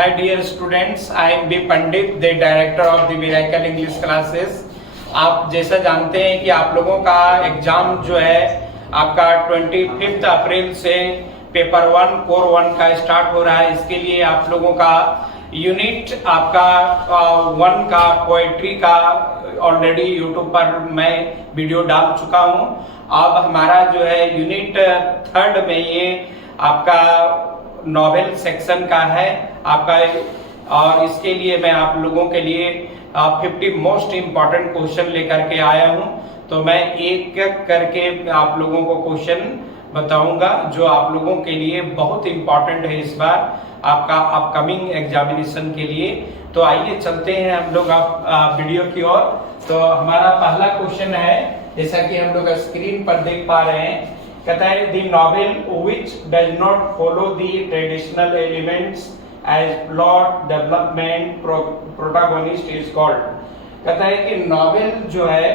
Hi dear students, I am B. Pandit, the director of the Miracle English classes. आप जैसा जानते हैं कि आप लोगों का एग्जाम जो है आपका 25 अप्रैल से पेपर 1 कोर 1 का स्टार्ट हो रहा है। इसके लिए आप लोगों का यूनिट आपका 1 का पोएट्री का ऑलरेडी यूट्यूब पर मैं वीडियो डाल चुका हूं। अब हमारा जो है यूनिट 3 में ये आपका नॉवेल सेक्शन का है आपका, और इसके लिए मैं आप लोगों के लिए 50 मोस्ट इम्पॉर्टेंट क्वेश्चन लेकर के आया हूं। तो मैं एक एक करके आप लोगों को क्वेश्चन बताऊंगा जो आप लोगों के लिए बहुत इम्पॉर्टेंट है इस बार आपका अपकमिंग एग्जामिनेशन के लिए। तो आइए चलते हैं हम लोग वीडियो की ओर। तो हमारा पहला क्वेश्चन है, जैसा कि हम लोग स्क्रीन पर देख पा रहे हैं, कहता है the novel which does not follow the traditional elements as plot development protagonist is called. कहता है कि नॉवेल जो है,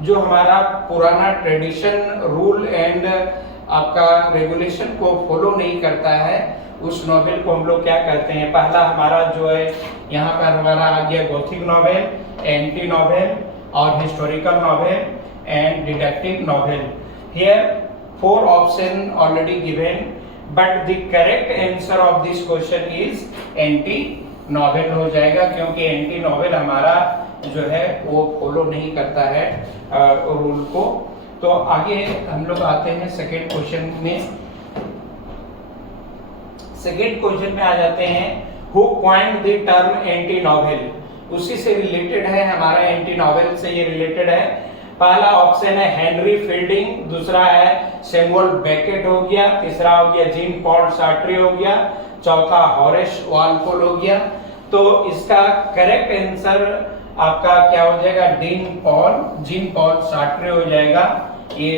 जो हमारा पुराना ट्रेडिशन रूल एंड आपका रेगुलेशन को फॉलो नहीं करता है, उस नॉवेल को हम लोग क्या कहते हैं। पहला हमारा जो है यहाँ पर हमारा आ गया गॉथिक नॉवेल, एंटी नॉवेल और historical novel and detective novel. Here 4 option already given, but the correct answer of this question is anti novel हो जाएगा, क्योंकि एंटी नॉवेल हमारा जो है वो फॉलो नहीं करता है रूल को। तो आगे हम लोग आते हैं सेकेंड क्वेश्चन में। सेकेंड क्वेश्चन में आ जाते हैं, who coined the term anti novel. उसी से रिलेटेड है, हमारा एंटी नॉवेल से ये रिलेटेड है। पहला ऑप्शन है हेनरी फील्डिंग, दूसरा है सैमुअल बेकेट हो गया, तीसरा हो गया जीन पॉल सार्ट्रे हो गया, चौथा हॉरेस वाल्पोल हो गया। तो इसका करेक्ट आंसर आपका क्या हो जाएगा, जीन पॉल सार्ट्रे हो जाएगा। ये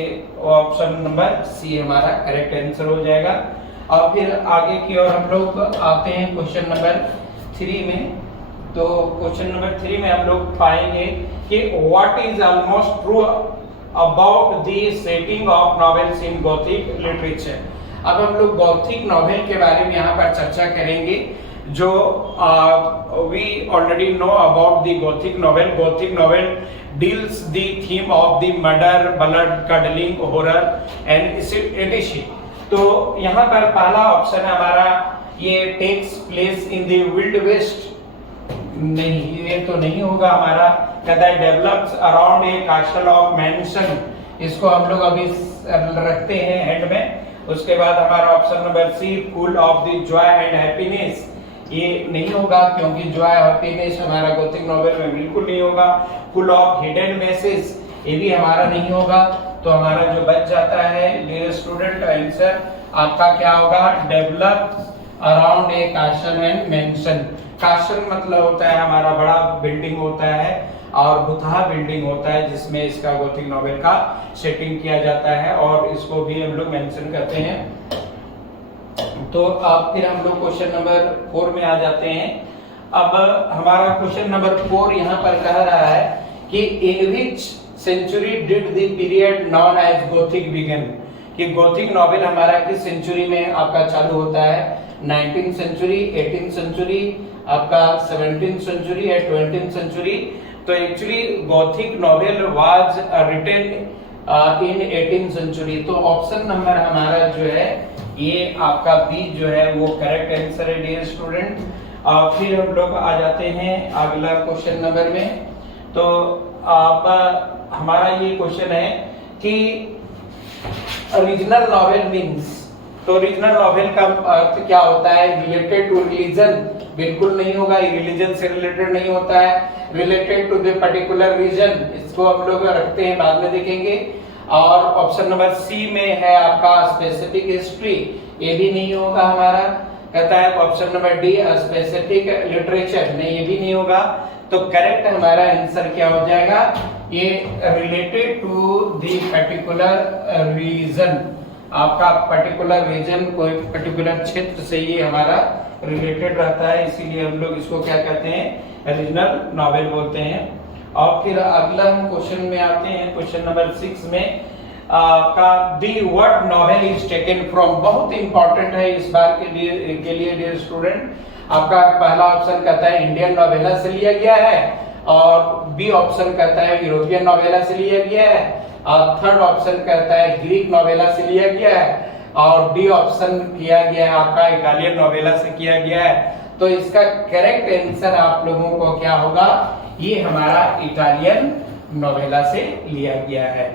ऑप्शन नंबर सी हमारा करेक्ट आंसर हो जाएगा। और फिर आगे की ओर हम लोग आते हैं क्वेश्चन नंबर 3 में। तो क्वेश्चन नंबर 3 में हम लोग पाएंगे कि what is almost true about the setting of novels in Gothic literature. अब हम लोग गॉथिक नॉवेल के बारे में यहाँ पर चर्चा करेंगे, जो we already know about the Gothic novel. Gothic novel deals the theme of the murder, blood, cuddling, horror and sedition. तो यहाँ पर पहला ऑप्शन है हमारा, ये takes place in the wild west. नहीं, ये तो नहीं होगा हमारा। कहता है develops around a castle of mansion, इसको हम लोग अभी रखते हैं हेड में। उसके बाद हमारा option number C, full of the joy and happiness, ये नहीं होगा क्योंकि जॉय हैप्पीनेस हमारा गॉथिक नॉवेल में बिल्कुल नहीं होगा। फुल ऑफ हिडन मैसेज, ये भी हमारा नहीं होगा। तो हमारा जो बच जाता है डियर स्टूडेंट, आंसर आपका क्या होगा, develop around a कास्टल and mention. कास्टल मतलब होता है हमारा बड़ा बिल्डिंग होता है, और भुतहा बिल्डिंग होता है जिसमें इसका गॉथिक नॉवेल का सेटिंग किया जाता है, और इसको भी हम लोग मेंशन करते हैं। तो अब फिर हम लोग क्वेश्चन नंबर 4 में आ जाते हैं। अब हमारा क्वेश्चन नंबर 4 यहाँ पर कह रहा है कि in which century did the period known as Gothic begin, कि गॉथिक नॉवेल हमारा किस सेंचुरी में आपका चालू होता है, 19th सेंचुरी, 18th सेंचुरी, आपका 17th सेंचुरी या 20th सेंचुरी। तो actually Gothic novel was written in 18th century. तो ऑप्शन नंबर हमारा जो है ये आपका बी जो है वो करेक्ट आंसर है डियर स्टूडेंट। फिर हम लोग आ जाते हैं अगला क्वेश्चन नंबर में। तो आप हमारा ये क्वेश्चन है कि ओरिजिनल नॉवेल मीन्स, तो ओरिजिनल नॉवेल का अर्थ क्या होता है, रिलेटेड टू रिलीजन, बिल्कुल नहीं होगा, रिलीजन से रिलेटेड नहीं होता है। Related to the particular region, इसको हम लोग रखते हैं, बाद में देखेंगे। और ऑप्शन नंबर सी में है आपका स्पेसिफिक हिस्ट्री, ये भी नहीं होगा हमारा। कहता है option number D specific literature, नहीं ये भी नहीं होगा। तो करेक्ट हमारा आंसर क्या हो जाएगा, ये related to the particular region, आपका पर्टिकुलर रीजन कोई पर्टिकुलर क्षेत्र से ये हमारा रिलेटेड रहता है, इसीलिए हम लोग इसको क्या कहते हैं, ओरिजिनल नॉवेल बोलते हैं। और फिर अगला हम क्वेश्चन में आते हैं, क्वेश्चन नंबर 6 में का the word novel is taken from, बहुत इंपॉर्टेंट है इस बार के लिए डियर स्टूडेंट। आपका पहला ऑप्शन कहता है इंडियन नोवेला से लिया गया है, और बी ऑप्शन कहता है यूरोपियन नोवेला से लिया गया है, और थर्ड ऑप्शन कहता है ग्रीक नोवेला से लिया गया है, और डी ऑप्शन किया गया है आपका इटालियन नोवेला से किया गया है। तो इसका करेक्ट आंसर आप लोगों को क्या होगा, ये हमारा इटालियन नोवेला से लिया गया है।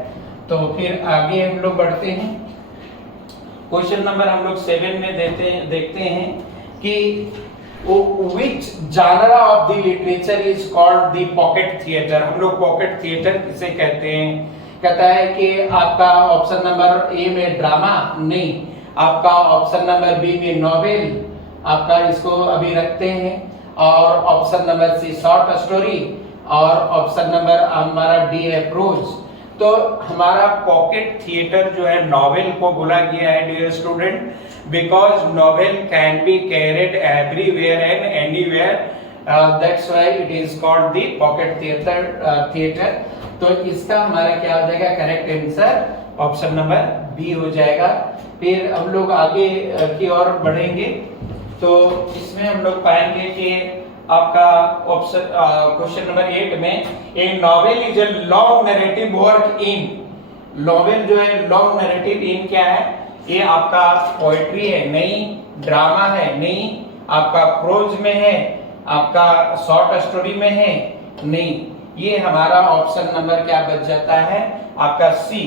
तो फिर आगे हम लोग बढ़ते हैं। क्वेश्चन नंबर हम लोग 7 में देखते हैं कि which genre of the literature is called the pocket theater। हम लोग पॉकेट थिएटर किसे कहते हैं? कहता है कि आपका ऑप्शन नंबर ए में ड्रामा, नहीं, आपका ऑप्शन नंबर बी में नॉवेल, आपका इसको अभी रखते हैं, और option number C short story, और ऑप्शन नंबर हमारा डी है प्रोज। तो हमारा पॉकेट थिएटर जो है नॉवेल को बोला गया है dear student, because novel can be carried everywhere and anywhere, that's why it is called the pocket theatre. तो इसका हमारा क्या हो जाएगा, correct answer option number B हो जाएगा। फिर हम लोग आगे की ओर बढ़ेंगे, तो इसमें हम लोग पाएंगे कि आपका ऑप्शन क्वेश्चन नंबर 8 में ए novel is a long narrative work in, novel जो है लॉन्ग नैरेटिव इन क्या है, ये आपका पोएट्री है, नहीं, ड्रामा है, नहीं, आपका प्रोज में है, आपका शॉर्ट स्टोरी में है, नहीं, ये हमारा ऑप्शन नंबर क्या बच जाता है, आपका सी।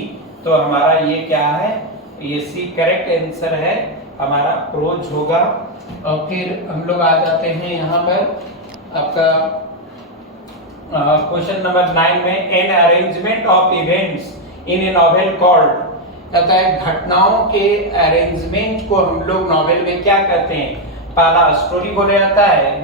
तो हमारा ये क्या है, ये सी करेक्ट आंसर है, हमारा प्रोज होगा। और फिर हम लोग आ जाते हैं यहाँ पर आपका क्वेश्चन नंबर 9 में an arrangement of events in A novel called, कहता है घटनाओं के अरेंजमेंट को हम लोग नॉवेल में क्या कहते हैं? पहला स्टोरी बोला जाता है,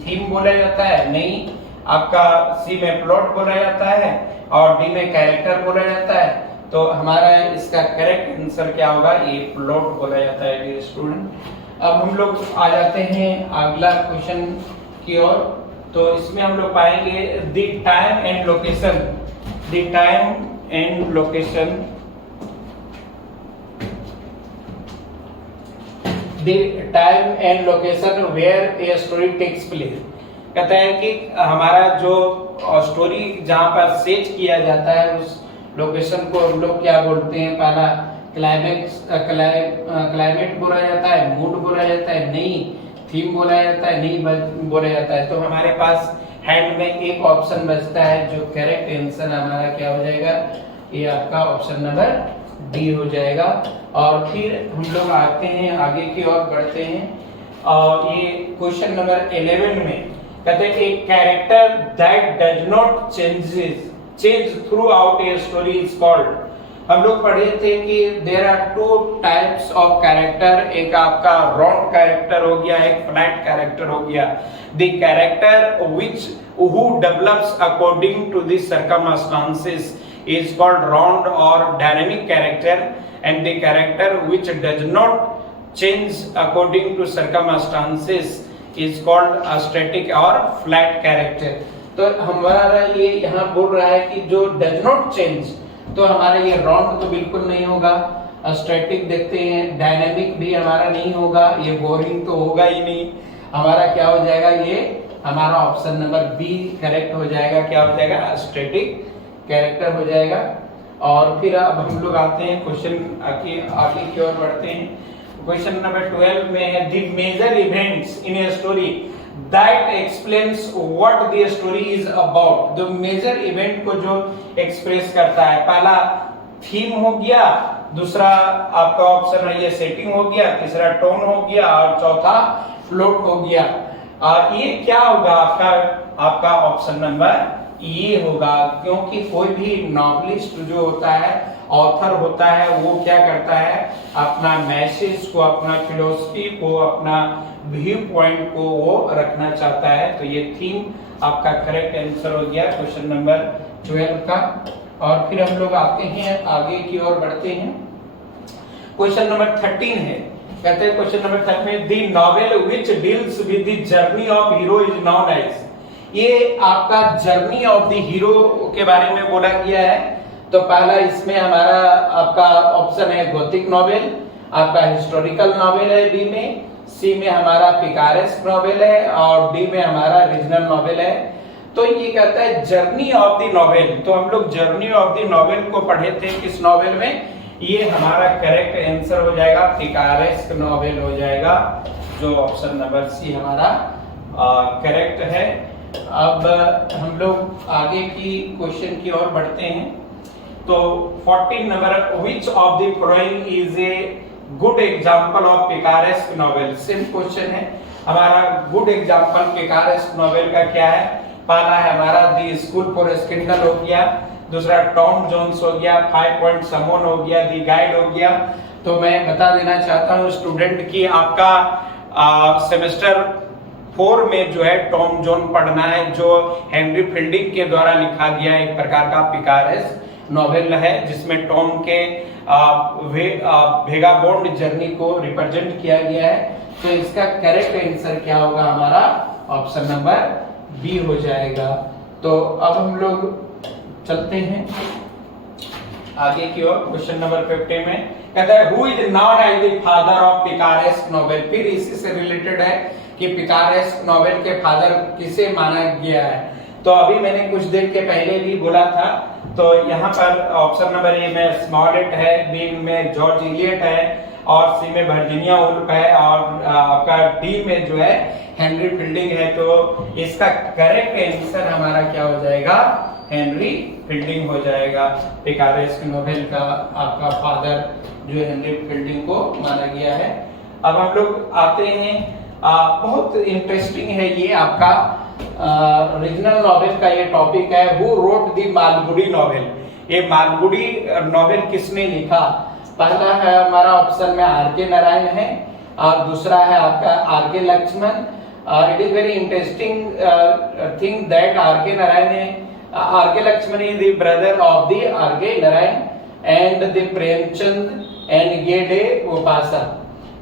थीम बोला जाता है, नहीं, आपका सी में प्लॉट बोला जाता है, और डी में कैरेक्टर बोला जाता है। तो हमारा इसका करेक्ट आंसर क्या होगा, ये प्लॉट बोला जाता है डियर स्टूडेंट। अब हम लोग आ जाते हैं अगला क्वेश्चन की ओर। तो इसमें हम लोग पाएंगे the time and location, the time and location, the time and location where a story takes place. कहता है कि हमारा जो स्टोरी जहां पर सेट किया जाता है उस लोकेशन को हम लोग क्या बोलते हैं? पहला क्लाइमेट बोला जाता है, मूड बोला जाता है, नहीं, थीम बोला जाता है, नहीं बोला जाता है। तो हमारे पास हैंड में एक ऑप्शन बचता है, जो करेक्ट आंसर हमारा क्या हो जाएगा, ये आपका ऑप्शन नंबर डी हो जाएगा। और फिर हम लोग आते हैं आगे की ओर बढ़ते हैं, और ये क्वेश्चन नंबर 11 में कहते हैं एक character that does not change through a story is called. हम लोग पढ़े थे कि there are two types of character, एक आपका राउंड कैरेक्टर हो गया, एक फ्लैट कैरेक्टर हो गया। The character which who develops according to the circumstances is called round or dynamic character, and the character which does not change according to circumstances is called a static or flat character। तो हमारा ये यहाँ बोल रहा है कि जो does not change, तो हमारा ये round तो बिल्कुल नहीं होगा, स्टैटिक देखते हैं, डायनामिक भी हमारा नहीं होगा, ये बोरिंग तो होगा ही नहीं। हमारा क्या हो जाएगा, ये हमारा ऑप्शन नंबर बी करेक्ट हो जाएगा। क्या हो जाएगा, स्टैटिक कैरेक्टर हो जाएगा। और फिर अब हम लोग आते हैं क्वेश्चन आगे की ओर बढ़ते हैं। क्वेश्चन नंबर 12 में है the major events in a story that explains what the story is about. The major event को जो एक्सप्रेस करता है, पहला थीम हो गया, दूसरा आपका ऑप्शन है ये सेटिंग हो गया, तीसरा टोन हो गया, और चौथा प्लॉट हो गया। ये क्या होगा आपका ऑप्शन नंबर ये होगा, क्योंकि कोई भी नॉवेलिस्ट जो होता है, ऑथर होता है, वो क्या करता है, अपना मैसेज को, अपना फिलोसफी को, अपना व्यू पॉइंट को वो रखना चाहता है। तो ये थीम आपका करेक्ट आंसर हो गया क्वेश्चन नंबर 12 का। और फिर हम लोग आते हैं आगे की ओर बढ़ते हैं। क्वेश्चन नंबर 13 है, कहते हैं क्वेश्चन नंबर 13 में the novel which deals with the journey of hero is known as. ये आपका जर्नी ऑफ द हीरो के बारे में बोला गया है। तो पहला इसमें हमारा आपका ऑप्शन है गॉथिक नॉवेल, आपका हिस्टोरिकल नॉवेल है बी में, सी में हमारा पिकारेस्क नॉवेल है और डी में हमारा रीजनल नॉवेल है। तो ये कहता है जर्नी ऑफ द नॉवेल, तो हम लोग जर्नी ऑफ द नॉवेल को पढ़े थे किस नॉवेल में, ये हमारा करेक्ट आंसर हो जाएगा पिकारेस्क नॉवेल हो जाएगा, जो ऑप्शन नंबर सी हमारा करेक्ट है। अब हम लोग आगे की क्वेश्चन की ओर बढ़ते हैं। तो 14 number, which of the following is a good example of picaresque novel. Same question है हमारा, गुड एग्जांपल पिकारेस्क नॉवेल का क्या है। पहला है हमारा द स्कूल फॉर स्किंडल हो गया, दूसरा टॉम जोन्स हो गया, 5 पॉइंट समन हो गया, द गाइड हो गया। तो मैं बता देना चाहता हूं स्टूडेंट की आपका सेमेस्टर 4 में जो है टॉम जोन पढ़ना है, जो हेनरी फील्डिंग के द्वारा लिखा गया एक प्रकार का पिकारेस्क नॉवेल है, जिसमें टॉम के वेगाबॉन्ड जर्नी को रिप्रेजेंट किया गया है। तो इसका करेक्ट आंसर क्या होगा हमारा, ऑप्शन नंबर बी हो जाएगा। तो अब हम लोग चलते हैं आगे की ओर। क्वेश्चन नंबर 50 में कहता है who is known as the father of picaresque novel. फिर इसी से रिलेटेड है कि पिकारेस्क नॉवेल के फादर किसे माना गया है। तो अभी मैंने कुछ देर के पहले भी बोला था, तो यहाँ पर ऑप्शन नंबर ए में स्मॉलेट है, बी में जॉर्ज इलियट है और सी में वर्जीनिया वुल्फ है और आपका डी में जो है हेनरी फील्डिंग है। तो इसका करेक्ट आंसर हमारा क्या हो जाएगा, हेनरी फील्डिंग हो जाएगा। पिकारेस्क नॉवेल का आपका फादर जो हेनरी फील्डिंग को माना गया है। अब हम लोग आते हैं, बहुत इंटरेस्टिंग है ये आपका रीजनल नॉवेल का ये टॉपिक है, who wrote the Malgudi novel. ये मालगुडी नॉवेल किसने लिखा। पहला है हमारा ऑप्शन में आर के नारायण है और दूसरा है आपका R K Lakshman. It is very interesting thing that R K Narayan R K Lakshman is the brother of the R K Narayan and the Premchand and गेडे उपासा।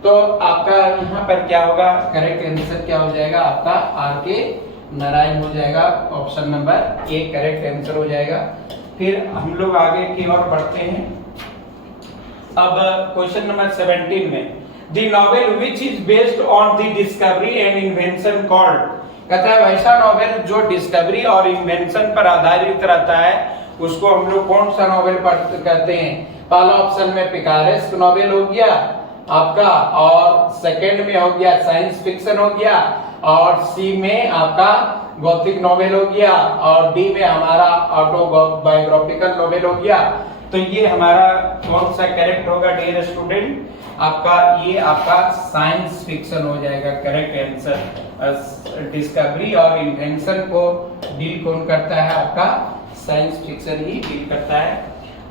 तो आपका यहाँ पर क्या होगा, करेक्ट आंसर क्या हो जाएगा आपका आर के नारायण हो जाएगा, ऑप्शन नंबर ए करेक्ट आंसर हो जाएगा। फिर हम लोग आगे की ओर बढ़ते हैं। अब क्वेश्चन नंबर 17 में the novel which is based on the discovery and invention called. कहता है वैसा नॉवेल जो डिस्कवरी और इन्वेंशन पर आधारित रहता है उसको हम लोग कौन सा नॉवेल कहते हैं। पहला ऑप्शन में पिकारेस्क नॉवेल हो गया आपका, और सेकंड में हो गया साइंस फिक्शन हो गया, और सी में आपका गॉथिक नॉवेल हो गया, और डी में हमारा ऑटोबायोग्राफिकल नॉवेल हो गया। तो ये हमारा कौन सा करेक्ट होगा डियर स्टूडेंट, आपका ये आपका साइंस फिक्शन हो जाएगा करेक्ट आंसर। डिस्कवरी और इन्वेंशन को डील कौन करता है, आपका साइंस फिक्शन ही डील करता है।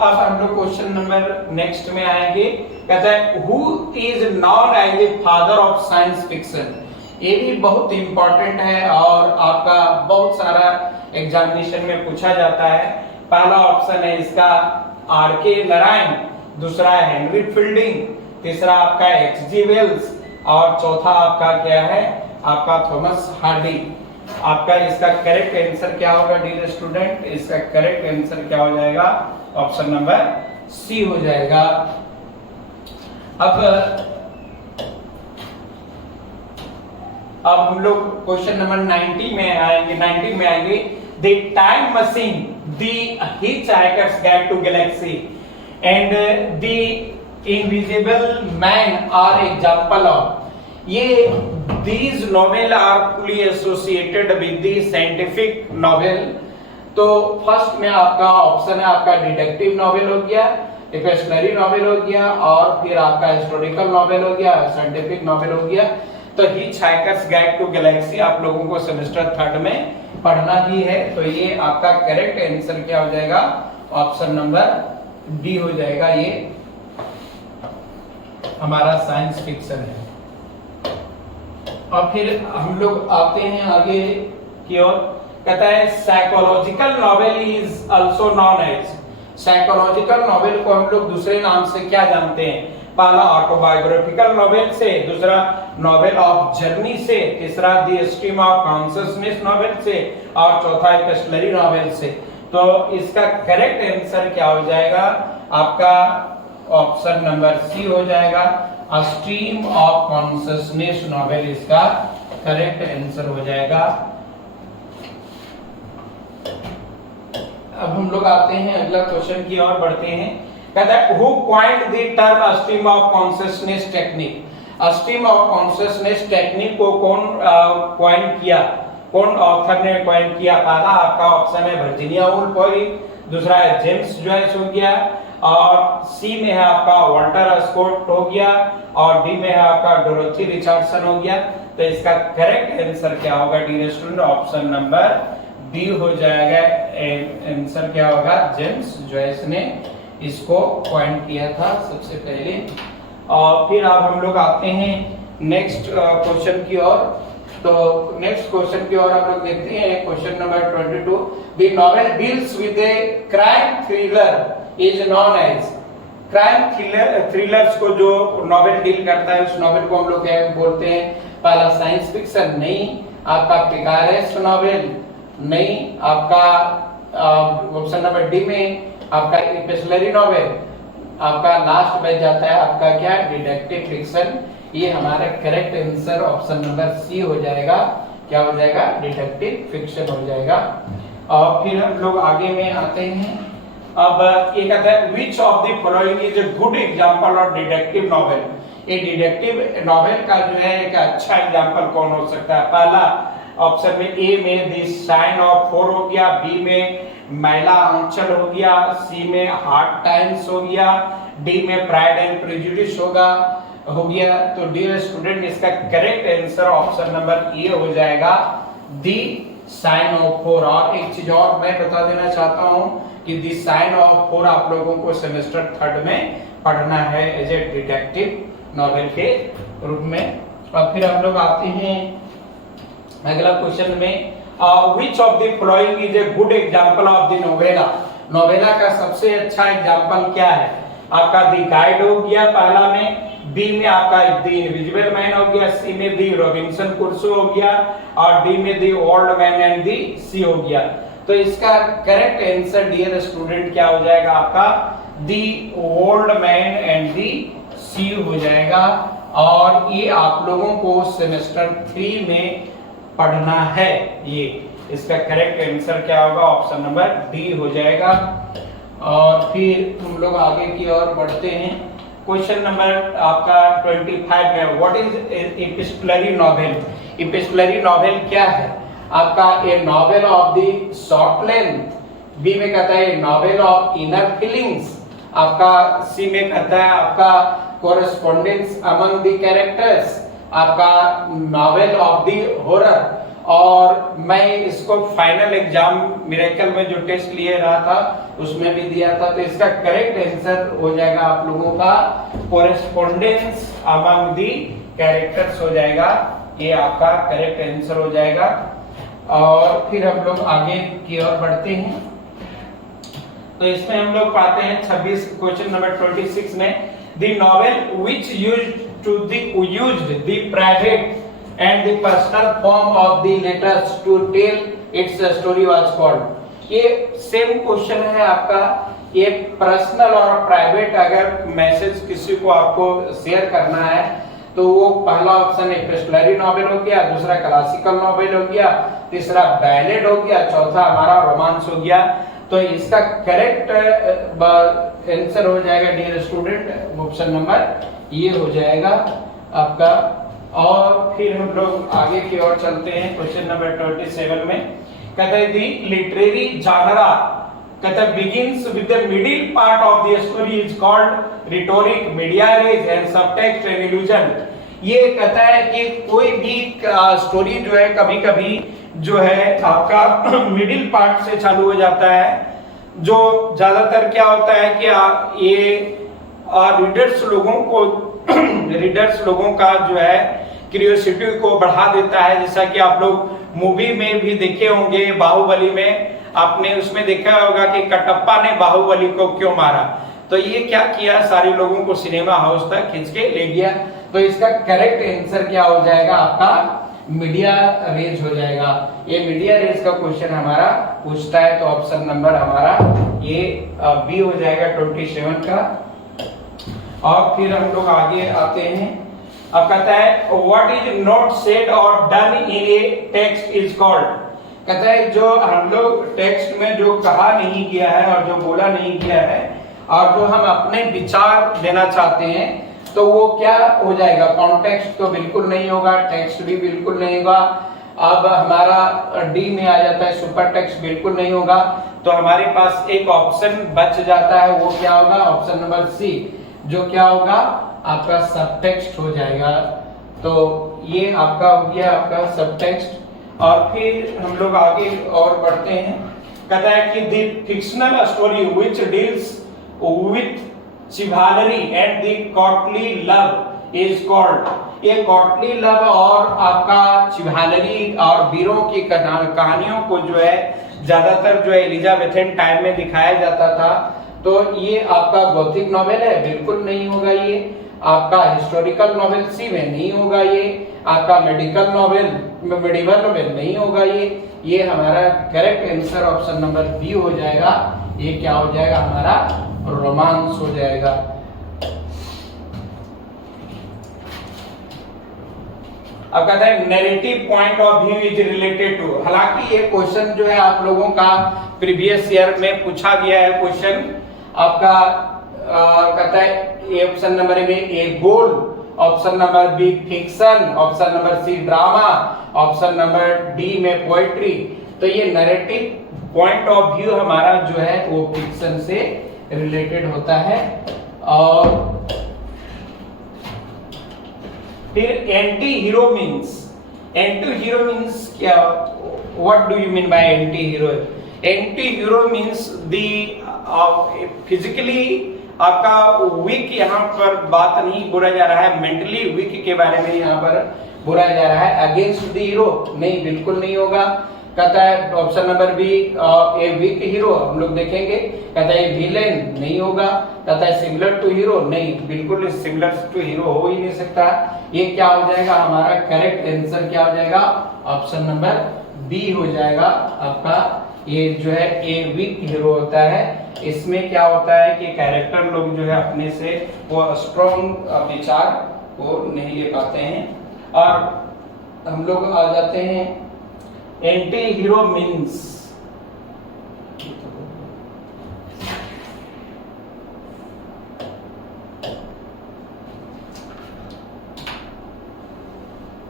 अब हम लोग क्वेश्चन नंबर नेक्स्ट में आएंगे। कहता है who is known as the father of science fiction. ये भी बहुत इंपॉर्टेंट है और आपका बहुत सारा एग्जामिनेशन में पूछा जाता है। पहला ऑप्शन है इसका आर के नारायण, दूसरा है हेनरी फील्डिंग, तीसरा आपका H.G. वेल्स और चौथा आपका क्या है आपका थॉमस हार्डी। आपका इसका करेक्ट आंसर क्या होगा डियर स्टूडेंट, इसका करेक्ट आंसर क्या हो जाएगा, ऑप्शन नंबर सी हो जाएगा। अब हम लोग क्वेश्चन नंबर 90 में आएंगे। The time machine, the hitchhiker's guide to galaxy and the invisible man are example of. ये these novel are fully associated with the scientific novel। तो फर्स्ट में आपका ऑप्शन है आपका डिटेक्टिव नॉवेल हो गया, इफेक्शनरी नॉवेल हो गया और फिर आपका हिस्टोरिकल नॉवेल हो गया, साइंटिफिक नॉवेल हो गया। तो हिचहाइकर्स गाइड टू गैलेक्सी आप लोगों को सेमेस्टर 3 में पढ़ना भी है। तो ये आपका करेक्ट आंसर क्या हो जाएगा, ऑप्शन नंबर डी हो जाएगा, ये हमारा साइंस फिक्शन है। और फिर हम लोग आते हैं आगे की ओर। कहता है psychological novel is also known as. Psychological novel को हम लोग दूसरे नाम से क्या जानते हैं, पहला ऑटोबायोग्राफिकल नॉवेल से, दूसरा नॉवेल ऑफ जर्नी से, तीसरा the stream of consciousness novel से और चौथा एपिस्टोलरी नॉवेल से। तो इसका करेक्ट आंसर क्या हो जाएगा आपका, ऑप्शन नंबर सी हो जाएगा। A stream of consciousness novel इसका करेक्ट आंसर हो जाएगा। अब हम लोग आते हैं अगला क्वेश्चन की ओर बढ़ते हैं। कहता है who coined the term stream of consciousness technique. Stream of consciousness technique को कौन कॉइन किया, कौन ऑथर ने कॉइन किया? पहला आपका ऑप्शन है वर्जीनिया वुल्फ, दूसरा है जेम्स जॉयस हो गया, और सी में है आपका वाल्टर स्कॉट हो गया, और डी में है आपका डोरोथी रिचर्डसन हो गया। तो इसका करेक्ट आंसर क्या होगा dear student? Option number D हो जाएगा। आंसर क्या होगा? जेम्स जॉयस ने इसको पॉइंट किया था सबसे पहले। और फिर अब हम लोग आते हैं नेक्स्ट क्वेश्चन की ओर। तो नेक्स्ट क्वेश्चन की ओर हम लोग देखते हैं question number 22। The novel deals with a crime thriller is known as. Crime thrillers को जो नॉवेल डील करता है उस नॉवेल को हम लोग क्या बोलते हैं? पहला साइंस फिक्शन नहीं, आपका पिकारेस्ट नॉवेल नहीं, आपका ऑप्शन नंबर डी में आपका एपिस्टोलरी नॉवेल, आपका लास्ट में जाता है आपका क्या? Detective fiction. ये हमारा correct answer option number C हो जाएगा। क्या हो जाएगा? डिटेक्टिव फिक्शन हो जाएगा। और फिर हम लोग आगे में आते हैं। अब ये कहता है which of the following is a good example of detective novel. ये डिटेक्टिव नॉवेल का जो है एक अच्छा एग्जांपल कौन हो सकता है? पहला ऑप्शन में ए में द साइन ऑफ फोर हो गया, बी में मैला आंचल हो गया, सी में हार्ड टाइम्स हो गया, डी में प्राइड एंड प्रेजुडिस हो गया। तो डियर स्टूडेंट इसका करेक्ट आंसर ऑप्शन नंबर ए हो जाएगा, दी साइन ऑफ फोर। और एक चीज और मैं बता देना चाहता हूं कि दी साइन ऑफ फोर आप लोगों को सेमेस्टर 3 में पढ़ना है एज ए डिटेक्टिव नॉवेल के रूप में। और फिर हम लोग आते हैं अगला क्वेश्चन में। Which of the following is a good example of the novella. Novella का सबसे अच्छा एग्जांपल क्या है? आपका द गाइड हो गया पहला में, बी में आपका द इनविजिबल मैन हो गया, सी में द रॉबिन्सन क्रूसो हो गया, और डी में the Old Man and the Sea हो गया। तो इसका करेक्ट आंसर डियर स्टूडेंट क्या हो जाएगा आपका? The Old Man and the Sea हो जाएगा। और ये आप लोगों को सेमेस्टर 3 में पढ़ना है। ये इसका करेक्ट आंसर क्या होगा? ऑप्शन नंबर डी हो जाएगा। और फिर हम लोग आगे की ओर बढ़ते हैं। क्वेश्चन नंबर आपका 25 में what is epistolary novel. Epistolary novel क्या है? आपका A novel of the short length, B में कहता है नॉवेल ऑफ इनर फीलिंग्स, आपका सी में कहता है आपका कोरेस्पोंडेंस अमंग द कैरेक्टर्स, आपका नॉवेल ऑफ द हॉरर। और मैं इसको फाइनल एग्जाम मिरेकल में जो टेस्ट लिए रहा था उसमें भी दिया था। तो इसका करेक्ट आंसर हो जाएगा आप लोगों का कोरेस्पोंडेंस अमंग द कैरेक्टर्स हो जाएगा। ये आपका करेक्ट आंसर हो जाएगा। और फिर हम लोग आगे की ओर बढ़ते हैं। तो इसमें हम लोग पाते हैं 26 क्वेश्चन नंबर 26 में the novel which used the private and the personal form of the letters to tell its story was called। ये सेम क्वेश्चन है आपका। ये पर्सनल और प्राइवेट अगर मैसेज किसी को आपको शेयर करना है तो वो पहला ऑप्शन एपिस्टोलरी नॉवेल हो गया, दूसरा क्लासिकल नॉवेल हो गया, तीसरा बैलेड हो गया, चौथा हमारा रोमांस हो गया। तो इसका करेक्ट आंसर हो जाएगा डियर स्टूडेंट ऑप्शन नंबर ये हो जाएगा आपका। और फिर हम लोग आगे की ओर चलते हैं क्वेश्चन नंबर 27 में। कहता है दी लिटरेरी जानरा कहता है begins with the middle part of the story is called rhetoric, medias res and subtext and illusion. ये कहता है कि कोई भी स्टोरी जो है कभी-कभी जो है आपका मिडिल पार्ट से चालू हो जाता है, जो ज्यादातर क्या होता है कि ये रीडर्स लोगों का जो है क्यूरियोसिटी को बढ़ा देता है। जैसा कि आप लोग मूवी में भी देखे होंगे, बाहुबली में आपने उसमें देखा होगा कि कटप्पा ने बाहुबली को क्यों मारा। तो ये क्या किया, सारे लोगों को सिनेमा हाउस तक खींच के ले गया। तो इसका करेक्ट आंसर क्या हो जाएगा आपका? मीडिया रेज हो जाएगा। ये मीडिया रेज का क्वेश्चन हमारा पूछता है तो ऑप्शन नंबर हमारा ये बी हो जाएगा 27 का। और फिर हम लोग आगे आते हैं। अब कहता है व्हाट इज नॉट सेड और done in A text is called. कहता है जो हम लोग टेक्स्ट में जो कहा नहीं गया है और जो बोला नहीं गया है और जो हम अपने विचार देना चाहते हैं तो वो क्या हो जाएगा, कॉन्टेक्स्ट तो बिल्कुल नहीं होगा, टेक्स्ट भी बिल्कुल नहीं होगा। अब हमारा डी में आ जाता है सुपर टेक्स्ट बिल्कुल नहीं होगा, तो हमारे पास एक ऑप्शन बच जाता है, वो क्या होगा, ऑप्शन नंबर सी, जो क्या होगा आपका सब टेक्स्ट हो जाएगा। तो ये आपका हो गया आपका सब टेक्स्ट। और फिर हम लोग आगे और बढ़ते हैं। कहता है कि the fictional story which deals with chivalry and the courtly love is called. ये कॉर्टली लव और आपका चिवालरी और वीरों की कहानियों को जो है ज्यादातर जो है एलिजाबेथन टाइम में दिखाया जाता था, तो ये आपका गॉथिक नॉवेल है, बिल्कुल नहीं होगा। ये आपका हिस्टोरिकल नॉवेल सी में नहीं होगा। ये आपका मेडिकल नॉवेल मेडिवल नॉवेल नहीं होगा। ये हमारा correct answer option number B हो जाएगा। ये क्या हो जाएगा, हमारा रोमांस हो जाएगा। अब कहता है narrative point of view is related to. हालांकि ये क्वेश्चन जो है आप लोगों का प्रीवियस ईयर में पूछा गया है क्वेश्चन आपका। कहता है ये option number A a goal, option number B fiction, option number C drama, option number D में पोएट्री। तो ये नैरेटिव पॉइंट ऑफ व्यू हमारा जो है वो फिक्शन से रिलेटेड होता है। और फिर एंटी हीरो मीन्स क्या, what do you mean by anti hero? Anti hero means the physically आपका वीक, यहाँ पर बात नहीं बोला जा रहा है, मेंटली वीक के बारे में यहाँ पर बोला जा रहा है। अगेंस्ट द हीरो नहीं, बिल्कुल नहीं होगा। कहता है option number B a week hero, हम लोग देखेंगे। कहता है विलेन नहीं होगा। कहता है सिमिलर टू हीरो नहीं, बिल्कुल सिमिलर टू हीरो हो ही नहीं सकता। ये क्या हो जाएगा, हमारा करेक्ट आंसर क्या हो जाएगा, ऑप्शन नंबर बी हो जाएगा आपका। ये जो है ए वीक हीरो होता है, इसमें क्या होता है कि कैरेक्टर लोग जो है अपने से वो स्ट्रॉन्ग विचार को नहीं ले पाते हैं। और हम लोग आ जाते हैं एंटी हीरो मीन्स,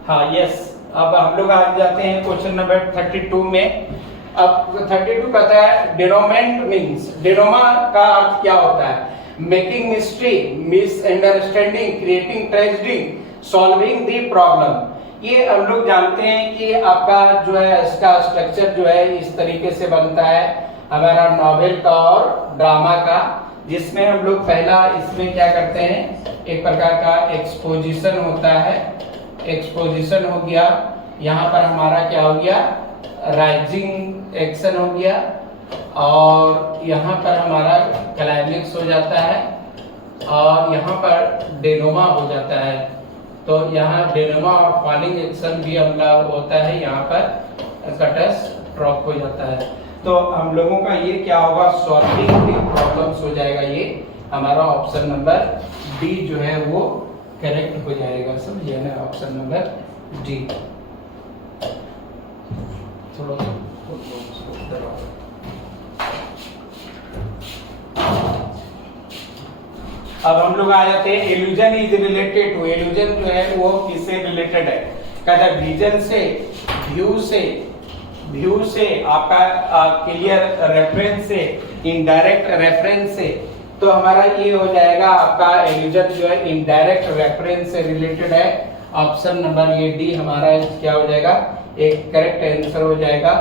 हाँ यस। अब हम लोग आ जाते हैं क्वेश्चन नंबर 32 में। अब 32 कहता है डेनोमेंट मीन्स, डेनोमा का अर्थ क्या होता है, making mystery, misunderstanding, creating tragedy, solving the problem. ये हम लोग जानते हैं कि आपका जो है इसका स्ट्रक्चर जो है इस तरीके से बनता है हमारा नॉवेल का और ड्रामा का, जिसमें हम लोग पहला इसमें क्या करते हैं, एक प्रकार का एक्सपोजिशन होता है। एक्सपोजिशन हो गया, यहाँ पर हमारा क्या हो गया, राइजिंग एक्शन हो गया, और यहाँ पर हमारा क्लाइमेक्स हो जाता है, और यहाँ पर डेनोमा हो जाता है। तो यहाँ डेनोमा और फॉलिंग एक्शन भी हमारा होता है, यहाँ पर कैटास्ट्रोफ हो जाता है। तो हम लोगों का ये क्या होगा, सॉल्विंग द प्रॉब्लम्स हो जाएगा। ये हमारा ऑप्शन नंबर डी जो है वो करेक्ट हो जाएगा, समझिए ना, ऑप्शन नंबर डी। थोड़ा अब हम लोग आ जाते हैं illusion is related to. Illusion जो है वो किससे रिलेटेड है, कहता है विजन से, व्यू से आपका क्लियर रेफरेंस से, इनडायरेक्ट रेफरेंस से। तो हमारा ये हो जाएगा आपका इल्यूजन जो है इनडायरेक्ट रेफरेंस से रिलेटेड है। ऑप्शन नंबर ये डी हमारा क्या हो जाएगा, एक करेक्ट आंसर हो जाएगा।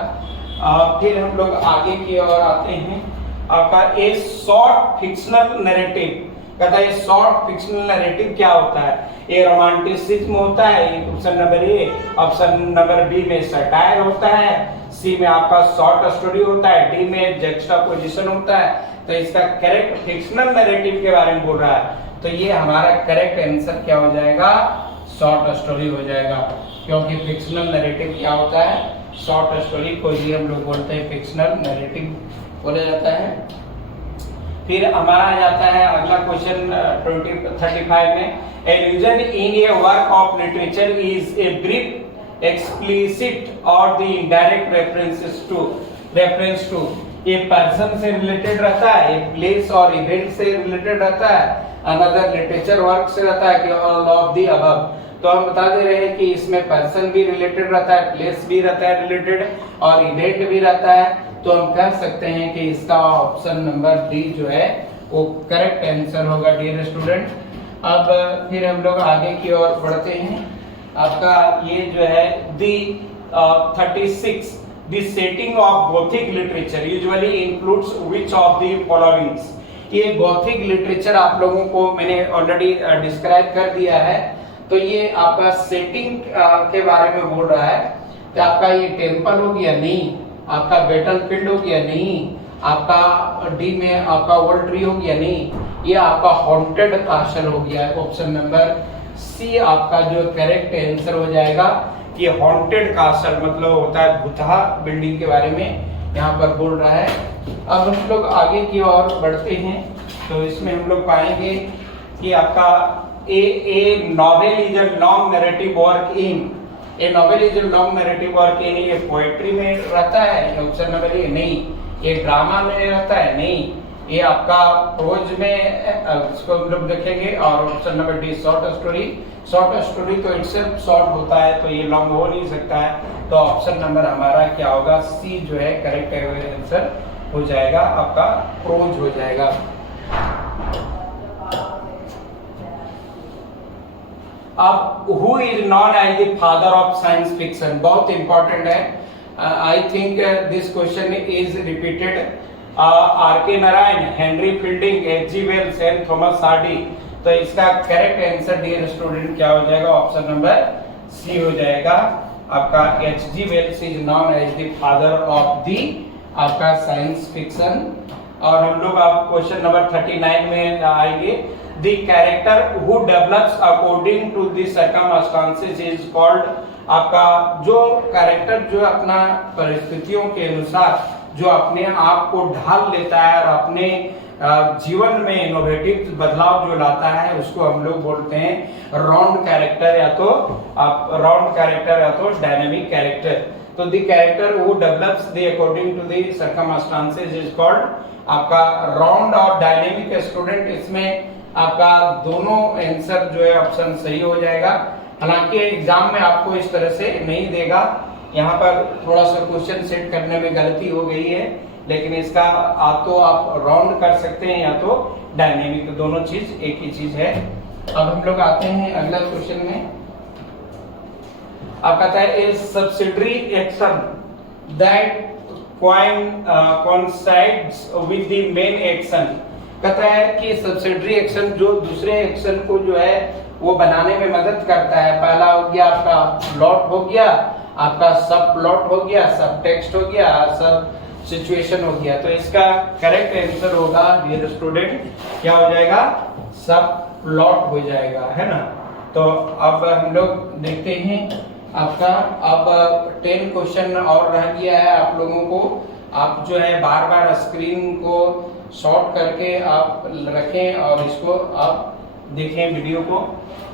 फिर हम लोग आगे की ओर आते हैं। आपका ए शॉर्ट फिक्शनल नैरेटिव, कहता है शॉर्ट फिक्शनल नैरेटिव क्या होता है, ये रोमांटिसिज्म होता है, ये option number A. Option number B में सटायर होता है, सी में आपका शॉर्ट स्टोरी होता है, डी में जक्सटापोजिशन होता है। तो इसका करेक्ट फिक्शनल नैरेटिव के बारे में बोल रहा है, तो ये हमारा करेक्ट आंसर क्या हो जाएगा, शॉर्ट स्टोरी हो जाएगा। क्योंकि फिक्शनल नैरेटिव क्या होता है, शॉर्ट स्टोरी को ही हम लोग बोलते हैं फिक्शनल नैरेटिव बोला जाता है। फिर हमारा आ जाता है अगला क्वेश्चन 35 में, allusion in a work of literature is a brief explicit or the indirect reference to ये पर्सन से रिलेटेड रहता है, एक प्लेस और इवेंट से रिलेटेड रहता है, अनदर लिटरेचर वर्क से रहता है कि ऑल ऑफ द अबव। तो हम बता दे रहे हैं कि इसमें पर्सन भी रिलेटेड रहता है, प्लेस भी रहता है रिलेटेड और इवेंट भी रहता है। तो हम कह सकते हैं कि इसका ऑप्शन नंबर डी जो है वो करेक्ट आंसर होगा डियर स्टूडेंट। अब फिर हम लोग आगे की ओर बढ़ते हैं। आपका ये जो है दी 36 the setting of Gothic literature usually includes which of the followings. ये गोथिक लिटरेचर आप लोगों को मैंने ऑलरेडी डिस्क्राइब कर दिया है। तो ये आपका सेटिंग के बारे में बोल रहा है कि आपका ये टेम्पल हो गया नहीं, आपका बैटलफील्ड हो गया नहीं, आपका डी में आपका वर्ल्ड ट्री हो गया नहीं, ये आपका हॉन्टेड कासल हो गया है। ऑप्शन नंबर सी आपका जो करेक्ट आंसर हो जाएगा। ये हॉन्टेड कासल मतलब होता है भूतहा बिल्डिंग के बारे में यहाँ पर बोल रहा है। अब हम लोग आगे की ओर बढ़ते हैं। तो इसमें हम लोग पाएंगे कि आपका A novel is a long narrative work in, A novel is a long narrative work in, ये पोएट्री में रहता है। ऑप्शन नंबर ए नहीं, ये ड्रामा में रहता है नहीं, ये आपका प्रोज में इसको हम लोग देखेंगे। और option number D short story, short story तो इटसेल्फ शॉर्ट होता है तो ये लॉन्ग हो नहीं सकता है। तो ऑप्शन नंबर हमारा क्या होगा, सी जो है करेक्ट आंसर हो जाएगा, आपका प्रोज हो जाएगा। अब who is known as the father of science fiction, बहुत इंपॉर्टेंट है। I think this question is repeated. R K. Narayan, Henry Fielding, H G. Wells and Thomas Hardy. तो इसका करेक्ट आंसर डियर स्टूडेंट क्या हो जाएगा, ऑप्शन नंबर सी हो जाएगा। आपका H G. Wells is known as the father of the आपका साइंस फिक्शन। और हम लोग आप क्वेश्चन नंबर 39 में आएंगे। The character who develops according to the circumstances is called, आपका जो कैरेक्टर जो अपना परिस्थितियों के अनुसार जो अपने आप को ढाल लेता है और अपने जीवन में इनोवेटिव बदलाव जो लाता है उसको हम लोग बोलते हैं राउंड कैरेक्टर या तो राउंड कैरेक्टर या तो डायनेमिक कैरेक्टर। तो the character who develops the according to the circumstances is called आपका राउंड और डायनेमिक। स्टूडेंट इसमें आपका दोनों आंसर जो है ऑप्शन सही हो जाएगा। हालांकि एग्जाम में आपको इस तरह से नहीं देगा, यहाँ पर थोड़ा सा क्वेश्चन सेट करने में गलती हो गई है, लेकिन इसका तो आप राउंड कर सकते हैं या तो डायनेमिक, दोनों चीज एक ही चीज है। अब हम लोग आते हैं अगला क्वेश्चन में। आप कहता है a subsidiary action that coincides with the main action। कहता है कि सब्सिडरी एक्शन जो दूसरे एक्शन को जो है वो बनाने में मदद करता है। पहला हो गया आपका प्लॉट हो गया, आपका सब प्लॉट हो गया, सब टेक्स्ट हो गया, सब सिचुएशन हो गया। तो इसका करेक्ट आंसर होगा डियर स्टूडेंट क्या हो जाएगा, सब प्लॉट हो जाएगा, है ना। तो अब हम लोग देखते हैं आपका अब 10 क्वेश्चन और रह गया है आप लोगों को। आप जो है बार बार स्क्रीन को शॉर्ट करके आप रखें और इसको आप देखें वीडियो को।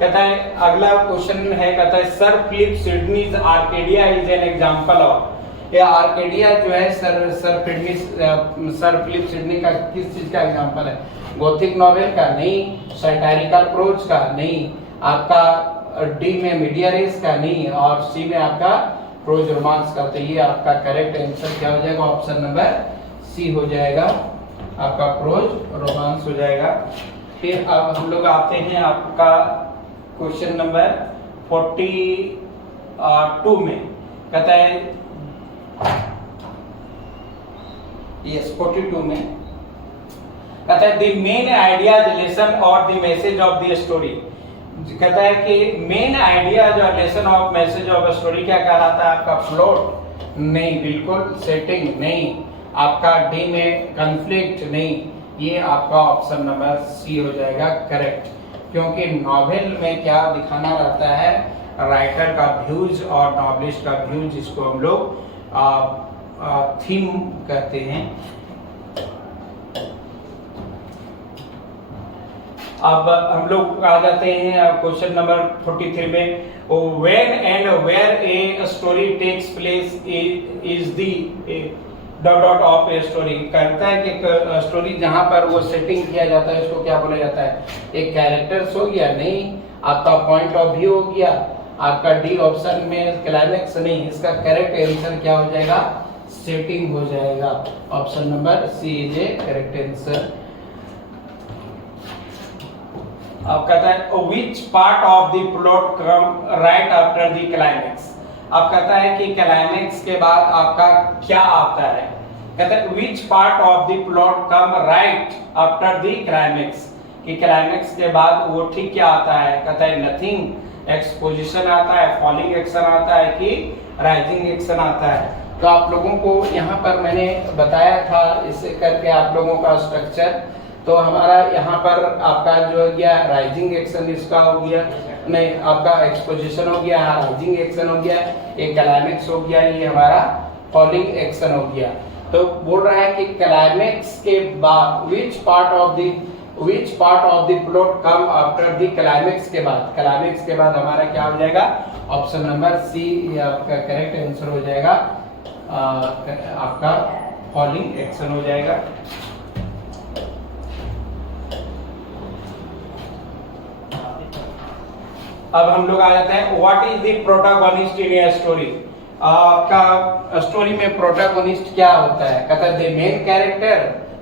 कहता है अगला क्वेश्चन है, कहता है sir Philip Sidney's Arcadia is an example of. ये आर्केडिया जो है सर फिलिप सिडनी का किस चीज का एग्जांपल है, गोथिक नॉवेल का नहीं, सैटारिकल प्रोज का नहीं, आपका डी में मीडिया रेस का नहीं, और सी में आपका प्रोज रोमांस का। तो ये आपका करेक्ट आंसर क्या हो जाएगा, ऑप्शन नंबर सी हो जाएगा, आपका प्रोज रोमांस हो जाएगा। फिर अब हम लोग आते हैं आपका क्वेश्चन नंबर 42 में। कहता है यस 42 में कहता है द मेन आइडिया लेसन और the message of the story. कहता है कि मेन आइडिया जो lesson of message of story क्या कहलाता है, आपका प्लॉट नहीं, बिल्कुल सेटिंग नहीं, आपका डी में कॉन्फ्लिक्ट नहीं, ये आपका ऑप्शन नंबर सी हो जाएगा करेक्ट। क्योंकि नॉवेल में क्या दिखाना रहता है, राइटर का व्यूज और नॉवेलिस्ट का व्यूज, जिसको हम लोग थीम कहते हैं। अब हम लोग आ जाते हैं क्वेश्चन नंबर 43 में। When and where a story takes place is the dot dot of a story. कहता है कि स्टोरी जहां पर वो सेटिंग किया जाता है उसको क्या बोला जाता है? एक कैरेक्टर्स हो गया, नहीं आपका पॉइंट ऑफ व्यू हो गया, आपका डी ऑप्शन में क्लाइमेक्स नहीं, इसका करेक्ट आंसर क्या हो जाएगा? सेटिंग हो जाएगा। Option number C is a correct answer. अब कहता है which part of the plot come right after the climax. अब कहता है कि क्लाइमेक्स के बाद आपका क्या आता है? कहता है which part of the plot come right after the climax, कि क्लाइमेक्स के बाद वो ठीक क्या आता है? कहता है नथिंग, एक्सपोजिशन आता है, फॉलिंग एक्शन आता है कि राइजिंग एक्शन आता है। तो आप लोगों को यहाँ पर मैंने बताया था इसे करके आप लोगों का स्ट्रक्चर। तो हमारा यहाँ पर आपका जो हो गया राइजिंग एक्शन इसका हो गया, नहीं आपका एक्सपोजिशन हो गया, राइजिंग एक्शन हो गया, एक क्लाइमेक्स हो गया, ये हमारा फॉलिंग एक्शन हो गया। तो बोल रहा है कि क्लाइमेक्स के बाद विच part of the plot come after the climax के बाद, क्लाइमेक्स के बाद हमारा क्या हो जाएगा? ऑप्शन नंबर सी आपका करेक्ट आंसर हो जाएगा, आपका फॉलिंग एक्शन हो जाएगा। अब हम लोग आ जाते हैं what is the protagonist in a story. आपका स्टोरी में प्रोटोगोनिस्ट क्या होता है? कहता है द मेन कैरेक्टर,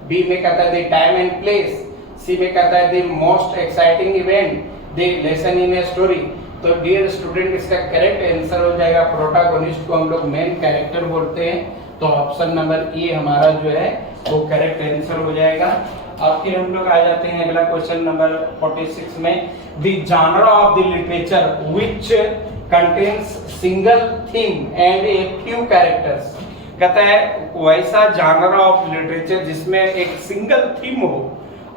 बी में कहता है द टाइम एंड प्लेस, सी में कहता है the most exciting event, the lesson in a story. तो डियर स्टूडेंट इसका करेक्ट आंसर हो जाएगा, प्रोटोगोनिस्ट को हम लोग मेन कैरेक्टर बोलते हैं। तो ऑप्शन नंबर ए हमारा जो है वो करेक्ट आंसर हो जाएगा। अब फिर हम लोग आ जाते हैं अगला क्वेश्चन नंबर 46 में। The genre of the literature which contains single theme and a few characters. कहता है वैसा जॉनर ऑफ लिटरेचर जिसमें एक सिंगल थीम हो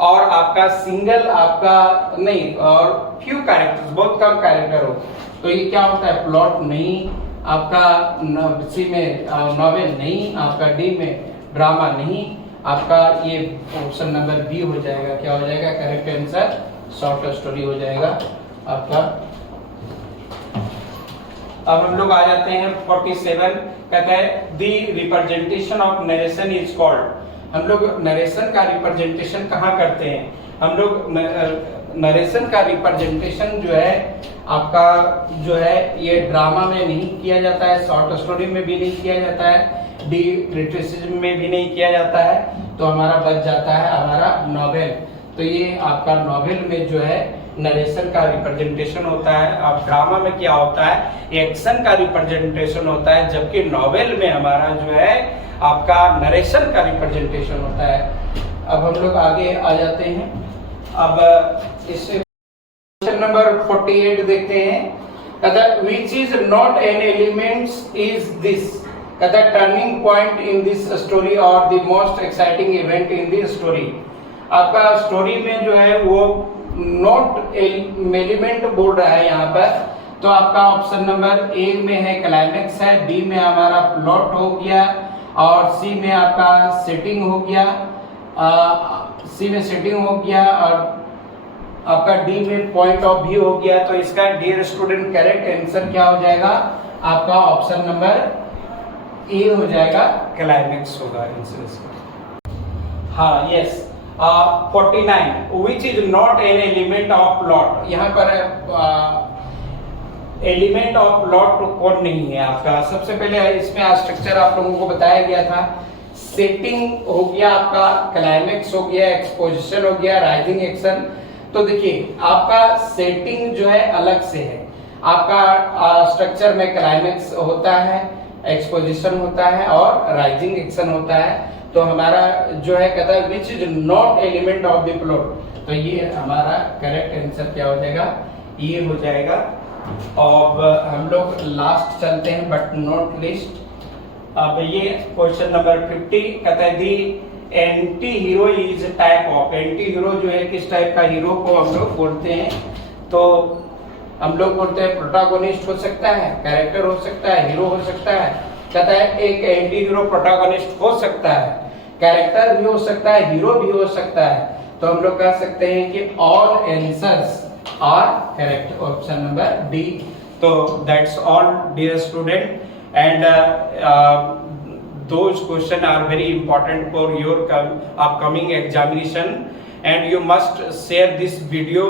और आपका सिंगल आपका नहीं और फ्यू कैरेक्टर्स, बहुत कम कैरेक्टर हो। तो ये क्या होता है? प्लॉट नहीं, आपका सी में नॉवेल नहीं, आपका डी में ड्रामा नहीं, आपका ये ऑप्शन नंबर बी हो जाएगा। क्या हो जाएगा करेक्ट आंसर? शॉर्ट स्टोरी हो जाएगा आपका। अब हम लोग आ जाते हैं 47। कहता है the representation of narration is called. हम लोग नरेशन का रिप्रेजेंटेशन कहाँ करते हैं? हम लोग नरेशन का रिप्रेजेंटेशन जो है आपका जो है ये ड्रामा में नहीं किया जाता है, शॉर्ट स्टोरी में भी नहीं किया जाता है, डी लिटरेचर में भी नहीं किया जाता है। तो हमारा बच जाता है हमारा नॉवेल। तो ये आपका नॉवेल में जो है नरेशन का रिप्रेजेंटेशन होता है। अब ड्रामा में क्या होता है? एक्शन का रिप्रेजेंटेशन होता है, जबकि नॉवेल में हमारा जो है आपका नरेशन का रिप्रेजेंटेशन होता है। अब हम लोग आगे आ जाते हैं। अब इससे क्वेश्चन नंबर 48 देखते हैं। कहता है which is not an elements is this. कहता है turning point in this story और the most exciting event in this story. आपका स्टोरी में जो है वो नॉट एलिमेंट बोल रहा है यहाँ पर। तो आपका ऑप्शन नंबर ए में है क्लाइमेक्स है, बी में हमारा प्लॉट हो गया और सी में आपका सेटिंग हो गया, सी में सेटिंग हो गया और आपका डी में पॉइंट ऑफ व्यू हो गया। तो इसका डियर स्टूडेंट करेक्ट आंसर क्या हो जाएगा? आपका ऑप्शन नंबर ए हो जाएगा, क्लाइमेक्स होगा आंसर इसका। हाँ yes. 49 which is not an element of plot। यहाँ पर एलिमेंट ऑफ प्लॉट कौन नहीं है आपका? सबसे पहले इसमें स्ट्रक्चर आप लोगों को बताया गया था। सेटिंग हो गया आपका, क्लाइमेक्स हो गया, एक्सपोजिशन हो गया, राइजिंग एक्शन। तो देखिए आपका सेटिंग जो है अलग से है। आपका स्ट्रक्चर में क्लाइमेक्स होता है, एक्सपोजिशन होता है और राइजिंग एक्शन होता है। तो हमारा जो है कहता है which is not element of the plot. तो ये हमारा करेक्ट आंसर क्या हो जाएगा? ये हो जाएगा। अब हम लोग लास्ट चलते हैं बट नॉट लिस्ट। अब ये क्वेश्चन नंबर 50 कहता है the anti hero is type of. Anti hero जो है किस टाइप का हीरो को हम लोग बोलते हैं? तो हम लोग बोलते हैं प्रोटोगोनिस्ट हो सकता है, कैरेक्टर हो सकता है, हीरो हो सकता है। कहता है एक एंटी हीरो प्रोटोगोनिस्ट हो सकता है, कैरेक्टर भी हो सकता है, हीरो भी हो सकता है। तो हम लोग कह सकते हैं कि all answers are correct, option number D. तो that's all dear student, and those questions are very important for your upcoming examination, and you must share this video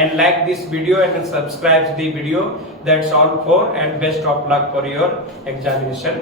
and like this video and subscribe the video. That's all for, and best of luck for your examination.